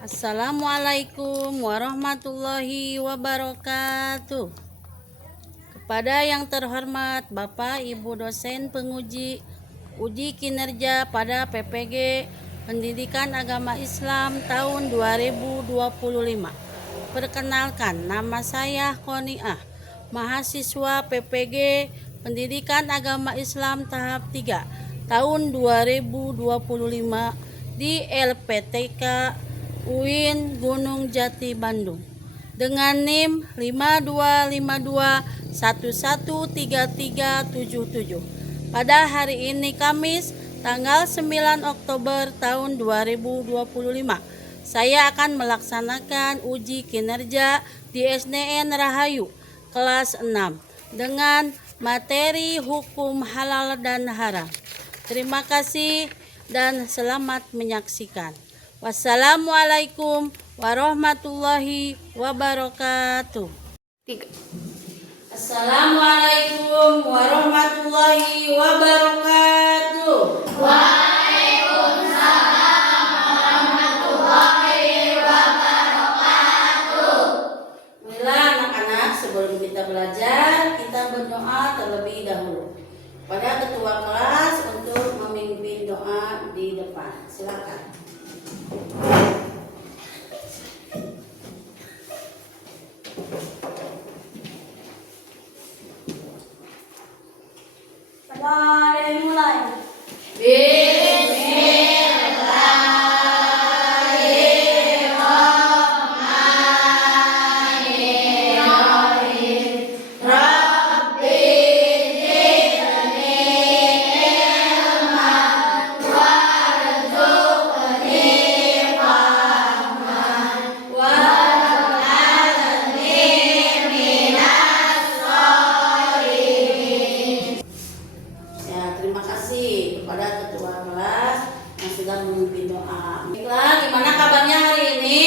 Assalamualaikum warahmatullahi wabarakatuh. Kepada yang terhormat Bapak Ibu dosen penguji uji kinerja pada PPG Pendidikan Agama Islam tahun 2025. Perkenalkan, nama saya Khoniah, mahasiswa PPG Pendidikan Agama Islam tahap 3 tahun 2025 di LPTK UIN Gunung Jati Bandung dengan NIM 5252113377. Pada hari ini Kamis tanggal 9 Oktober tahun 2025, saya akan melaksanakan uji kinerja di SDN Rahayu kelas 6 dengan materi hukum halal dan haram. Terima kasih dan selamat menyaksikan. Wassalamualaikum warahmatullahi wabarakatuh. Assalamualaikum warahmatullahi wabarakatuh. Waalaikumsalam warahmatullahi wabarakatuh. Baiklah anak-anak, sebelum kita belajar, kita berdoa terlebih dahulu pada ketua kelas untuk memimpin doa di depan. Silakan. Dari mulai. Terima kasih kepada ketua kelas yang sudah memimpin doa. Baiklah, gimana kabarnya hari ini?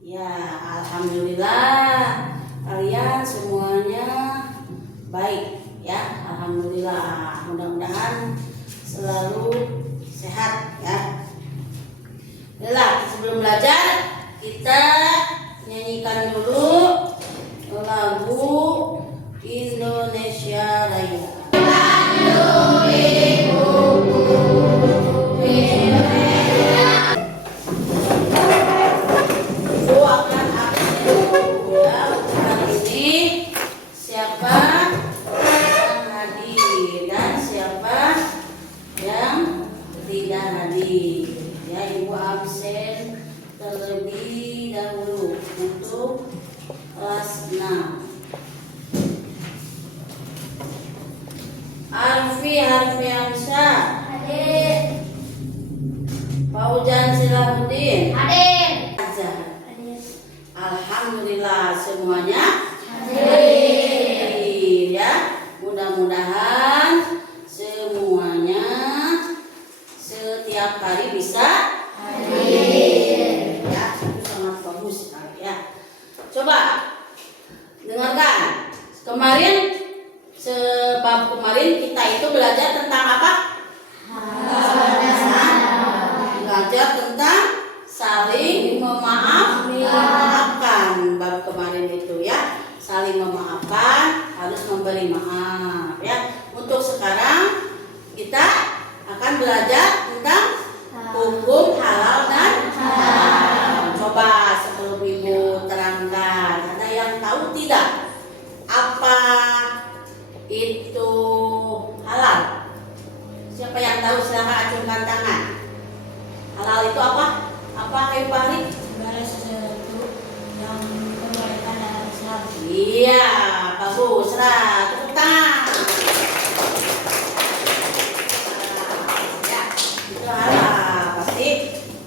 Ya, alhamdulillah kalian semuanya baik ya. Alhamdulillah, mudah-mudahan selalu sehat ya. Baiklah, sebelum belajar kita nyanyikan dulu lagu Indonesia Raya. Ibu akan absen ya hari ini. Siapa yang hadir dan siapa yang tidak hadir ya. Ibu absen terlebih dahulu untuk kelas 6. Arfi Hamzah. Hadir. Faujan Silahuddin. Hadir. Azhar. Hadir. Alhamdulillah semuanya Hadir. ya. Mudah-mudahan semuanya setiap hari bisa Hadir. ya. Itu sangat bagus sekali ya. Coba dengarkan. Kemarin kita itu belajar tentang apa? Belajar tentang saling memaafkan. Bab kemarin itu ya, saling memaafkan, harus memberi maaf ya. Untuk sekarang kita akan belajar tentang hukum halal dan haram. Coba sebelum ibu terangkan, ada yang tahu tidak apa itu halal? Siapa yang tahu silahkan acungkan tangan. Halal itu apa? Apa Ayu Fahri? Segala sesuatu yang diperbolehkan dalam Islam. Iya, bagus. Tepuk tangan. Ya, itu halal. Pasti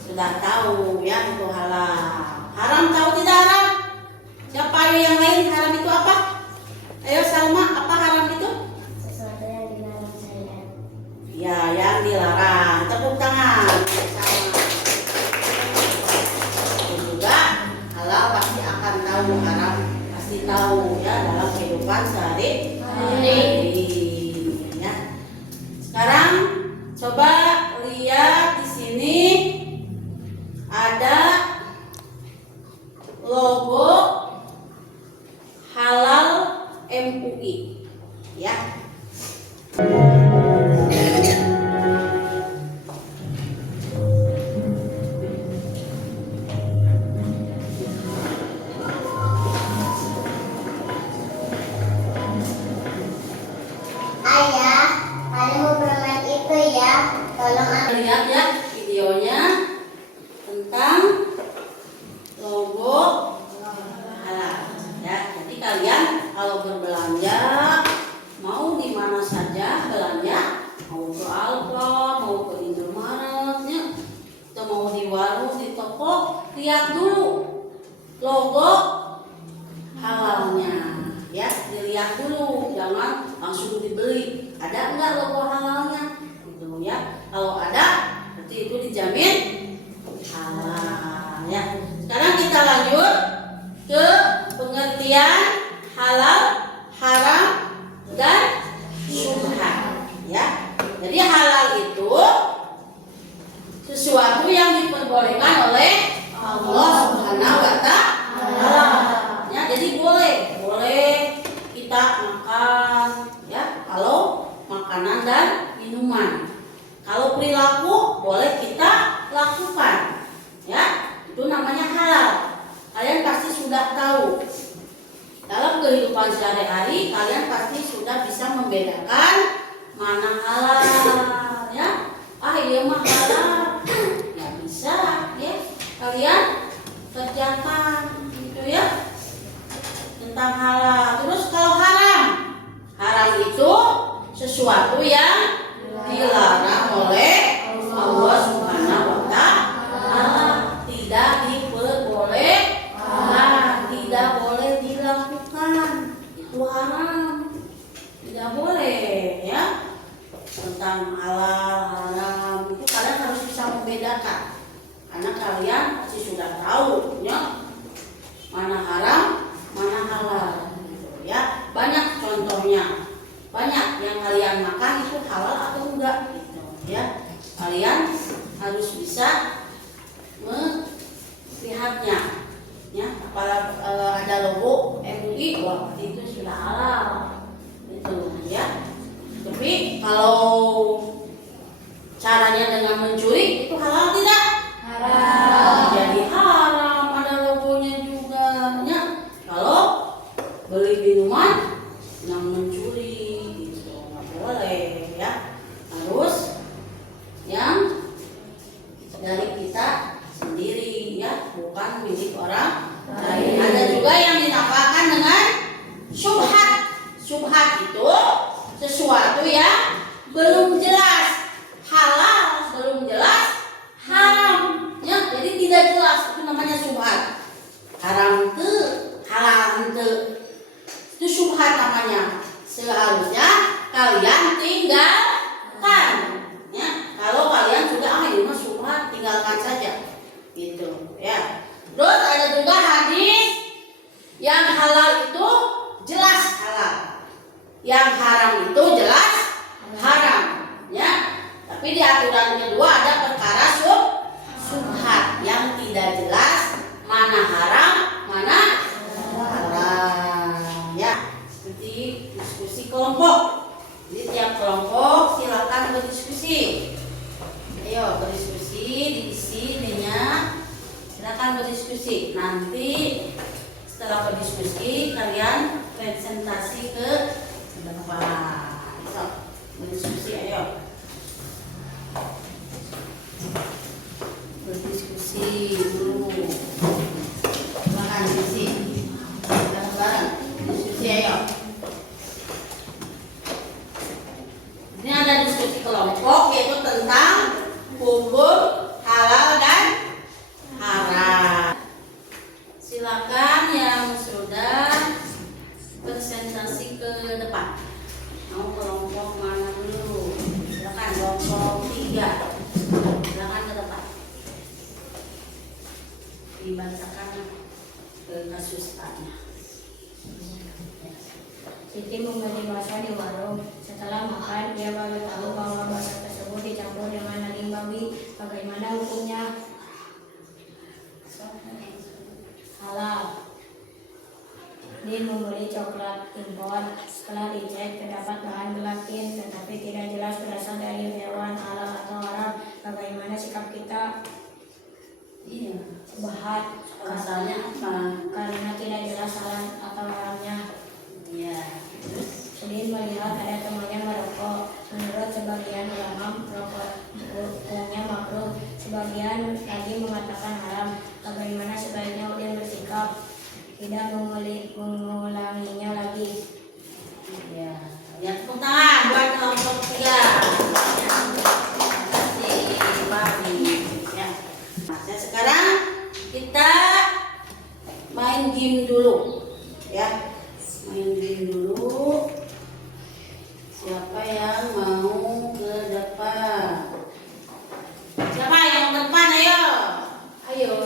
sudah tahu ya itu halal. Haram tahu tidak haram? Siapa ayo yang lain? Haram itu apa? Ayo Salma, apa haram itu? Sesuatu yang dilarang syariat. Ya, yang dilarang. Tepuk tangan. Dan juga halal pasti akan tahu, haram pasti tahu ya dalam kehidupan sehari-hari. Ya. MUI. Ya. Ayah, kalian mau bermain itu ya. Tolong Lihat ya videonya tentang logo halal. Ya, jadi kalian kalau berbelanja mau di mana saja belanja, mau ke Alfa, mau ke Indomaret, ya, atau mau di warung, di toko, lihat dulu logo halalnya. Ya, dilihat dulu, jangan langsung dibeli. Ada enggak logo halalnya? Gitu ya. Kalau ada, berarti itu dijamin halal. Ya. Sekarang kita lanjut ke pengertian halal, haram, dan syubhat. Ya. Jadi halal itu sesuatu yang diperbolehkan oleh Allah Subhanahu wa Ta'ala. Ya, jadi boleh kita makan ya, kalau makanan dan minuman. Kalau perilaku boleh kita lakukan. Ya, itu namanya halal. Kalian pasti sudah tahu. Dalam kehidupan sehari-hari kalian pasti sudah bisa membedakan mana halal ya. Iya mah halal. Ya bisa ya. Kalian kerjakan gitu ya. Tentang halal. Terus kalau haram, haram itu sesuatu yang dilarang oleh Allah Subhanahu wa Ta'ala, tidak diperbolehkan, tidak boleh dilakukan. Itu haram. Tidak boleh ya. Tentang halal, haram itu kalian harus bisa membedakan. Karena kalian pasti sudah tahu ya, mana haram, mana halal gitu ya. Banyak contohnya, banyak yang kalian makan itu halal atau enggak gitu ya. Kalian harus bisa melihatnya ya. Apalagi ada logo MUI, wah itu sudah halal itu ya. Tapi kalau caranya dengan mencuri itu halal tidak? Haram. Jadi haram, ada logonya juga ya. Kalau beli minuman yang mencuri gitu nggak boleh ya. Harus yang dari kita sendiri ya, bukan milik orang lain. Ada juga yang dinamakan dengan syubhat. Syubhat itu sesuatu yang belum jelas halal, belum jelas haram ya. Jadi tidak jelas, itu namanya syubhat. Haram itu, halal itu syubhat namanya. Seharusnya kalian tinggalkan ya. Kalau kalian sudah ini mah syubhat, tinggalkan saja gitu ya. Terus ada juga hadis yang halal itu jelas halal, yang haram itu jelas haram ya. Tapi di aturan kedua ada perkara syubhat yang tidak jelas, mana haram, mana halal ya. Seperti diskusi kelompok. Jadi tiap kelompok silakan berdiskusi. Ayo berdiskusi, diisi ininya. Silakan berdiskusi. Nanti setelah berdiskusi kalian presentasi ke depan. So, berdiskusi ayo. Berdiskusi dulu. Silakan diskusi. Bareng-bareng. Diskusi ayo. Ini ada diskusi kelompok yaitu tentang hukum halal dan haram. Silakan yang sudah presentasi ke depan. Mau kelompok mana dulu? Silakan kelompok 3. Silakan ke depan. Dibacakan ke kasus tanya. Siti membeli bakso di warung. Setelah makan, ia baru tahu bahwa bakso tersebut dicampur dengan daging babi. Bagaimana hukumnya? Halal. Din membeli coklat impor. Setelah dicek terdapat bahan gelatin tetapi tidak jelas berasal dari hewan halal atau haram. Bagaimana sikap kita? Iya. Bahat Asalnya apa? karena tidak jelas halal atau haramnya. Iya. Udin melihat ada temannya merokok. Menurut sebagian ulama merokoknya makruh, sebagian lagi mengatakan haram. Bagaimana sebaiknya Udin bersikap? Tidak mengulanginya lagi. Ya, ya tepuk tangan buat kelompok 3. Terima kasih, Papi. Ya. Nah, sekarang kita main game dulu, ya. Main game dulu. Siapa yang mau ke depan? Siapa yang ke depan? Ayo, ayo.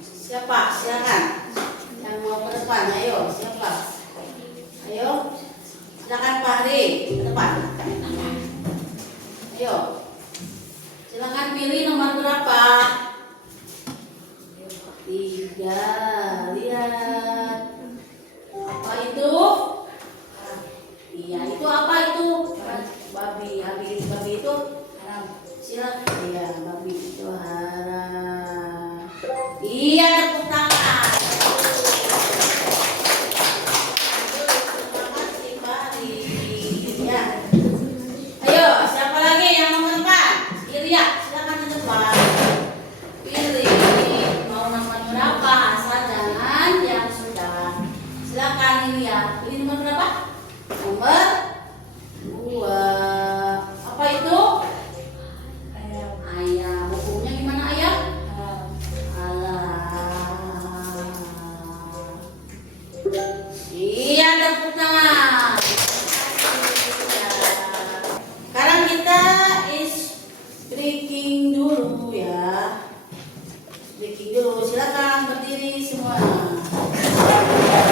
Siapa? Silakan. Yang mau ke depan, ayo. Siapa? Ayo, silakan Pak Hari ke depan. Ayo, silakan pilih nomor berapa? 3. Lihat. Apa itu? Iya, itu apa itu? Babi. Babi itu haram. Silakan. Iya, babi itu haram. Iya, tepuk tangan. Ya. Ayo, siapa lagi yang mau ke depan? Ilya, silakan ke depan. Pilih mau nomor berapa? Asal jangan yang sudah. Silakan Ilya. Pilih nomor berapa? Nomor 2. Apa itu? Ayam. Ayam. Hukumnya gimana ayam? Haram. Alah. Iya, tepuk tangan. Sekarang kita is breaking dulu ya. Breaking dulu. Silakan berdiri semua. Silakan.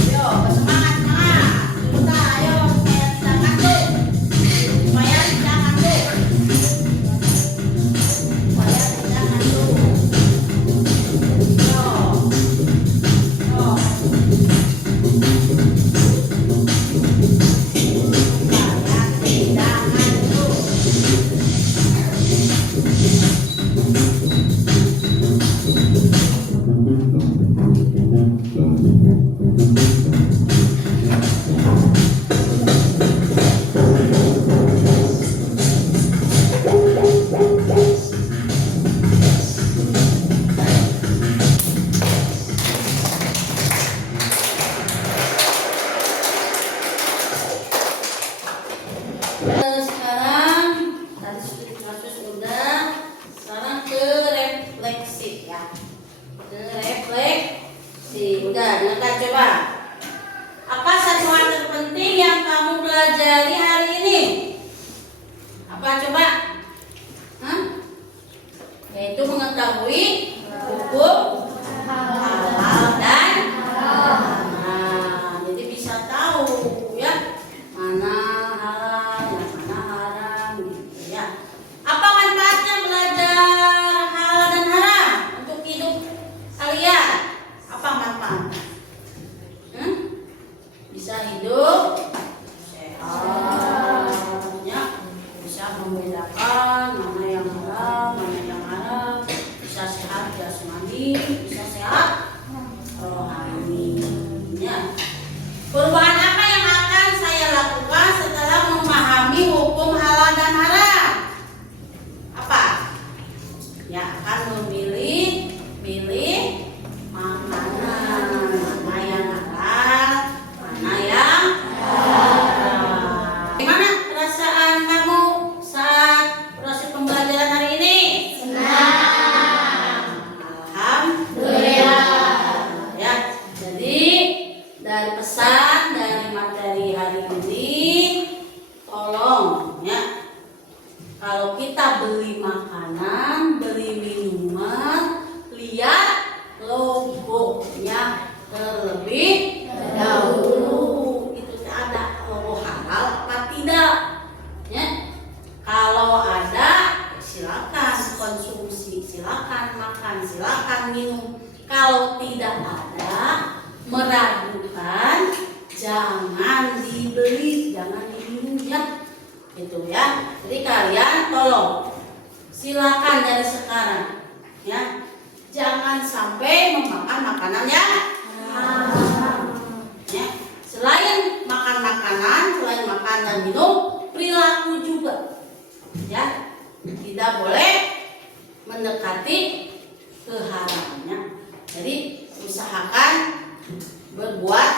Ayo. Sekarang tadi kasus udah. Sekarang ke refleksi ya. Ke refleksi. Udah, dengarkan coba. Apa satu hal terpenting yang kamu pelajari hari ini? Apa coba? Hah? Yaitu mengetahui hukum halal dan haram. Nah, jadi bisa tahu ya mana halal, yang mana haram gitu ya. Apa manfaatnya belajar halal dan haram untuk hidup kalian? Apa manfaatnya? Bisa hidup sehat, ya. Bisa membedakan mana yang halal, mana yang haram. Bisa sehat ya terlebih dahulu. Itu ada halal apa tidak? Ya. Kalau ada silakan konsumsi, silakan makan, silakan minum. Kalau tidak ada, meragukan, jangan dibeli, jangan diminum ya. Itu ya. Jadi kalian tolong silakan dari sekarang ya. Jangan sampai memakan makanan yang haram. Ya. Selain makan makanan, selain makan dan minum, perilaku juga. Ya. Tidak boleh mendekati keharamannya. Jadi usahakan berbuat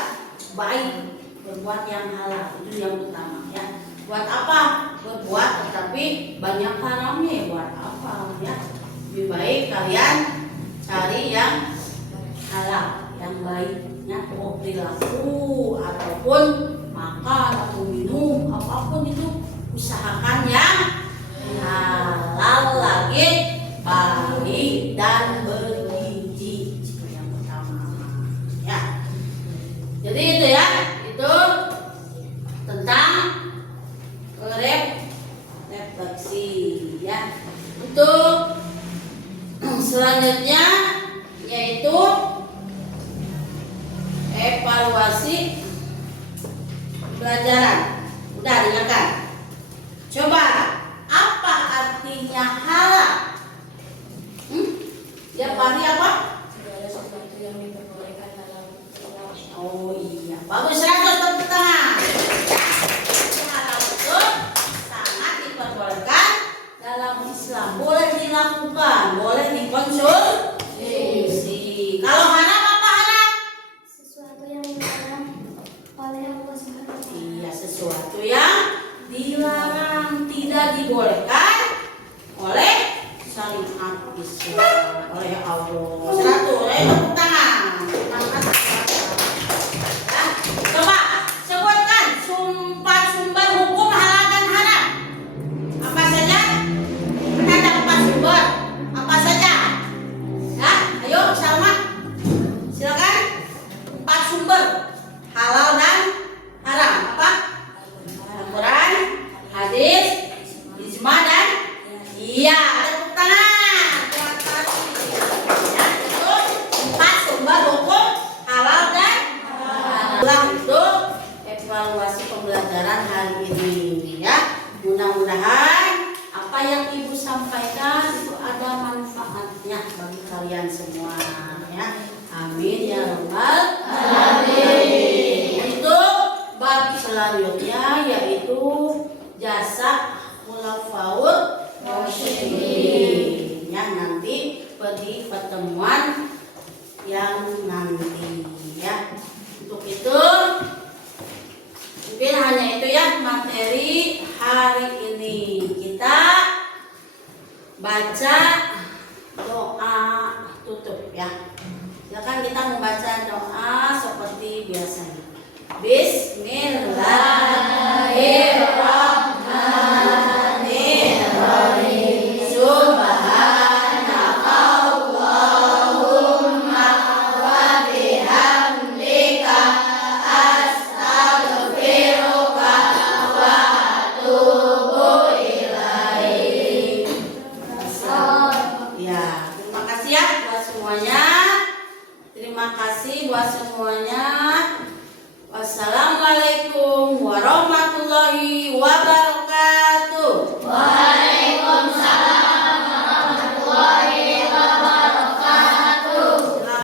baik, berbuat yang halal, itu yang utama ya. Buat apa? Berbuat tetapi banyak haramnya ya buat apa ya? Lebih baik kalian cari yang halal, yang baik ya. Mau perilaku ataupun makan atau minum apapun itu usahakan yang halal lagi baik dan bergizi itu yang utama ya. Jadi itu ya, itu tentang refleksi ya. Untuk selanjutnya yaitu evaluasi pembelajaran. Udah dengarkan? Coba apa artinya halal? Ya Fahri apa? Segala sesuatu yang diperbolehkan dalam Islam. Oh iya, bagus 100 tepuk tangan. Halal itu sangat diperbolehkan dalam Islam. Boleh dilakukan, boleh dikonsumsi. Kalau haram apa haram? Sesuatu yang dilarang oleh Allah Subhanahu wa Ta'ala. Iya, sesuatu yang dilarang, tidak dibolehkan oleh syariat Islam, oleh Allah. 100, tepuk tangan. Ya, coba sebutkan sumber hukum halal dan haram. Apa saja? Ada 4 sumber. Apa saja? Ya, ayo Salma. Silakan. 4 sumber halal dan haram. Apa? Al-Quran, hadis, ijma dan iya, tepuk tangan. Terima kasih. Ya, itu 4 sumber hukum halal dan haram. Itu evaluasi pembelajaran hari ini ya. Mudah-mudahan apa yang Ibu sampaikan itu ada manfaatnya bagi kalian semua ya. Amin ya rabbal alamin. Untuk bab selanjutnya yaitu jasa khulafaur rasyidin yang nanti di pertemuan yang nanti ya. Untuk itu mungkin hanya itu ya materi hari ini. Kita baca doa tutup ya. Silakan kita membaca doa seperti biasanya. Bismillahirrahmanirrahim. Subhanakallahumma wa bihamdika astaghfiruka wa atubu ilaik. Ya, terima kasih ya buat semuanya. Terima kasih buat semuanya. Wassalamualaikum warahmatullahi wabarakatuh.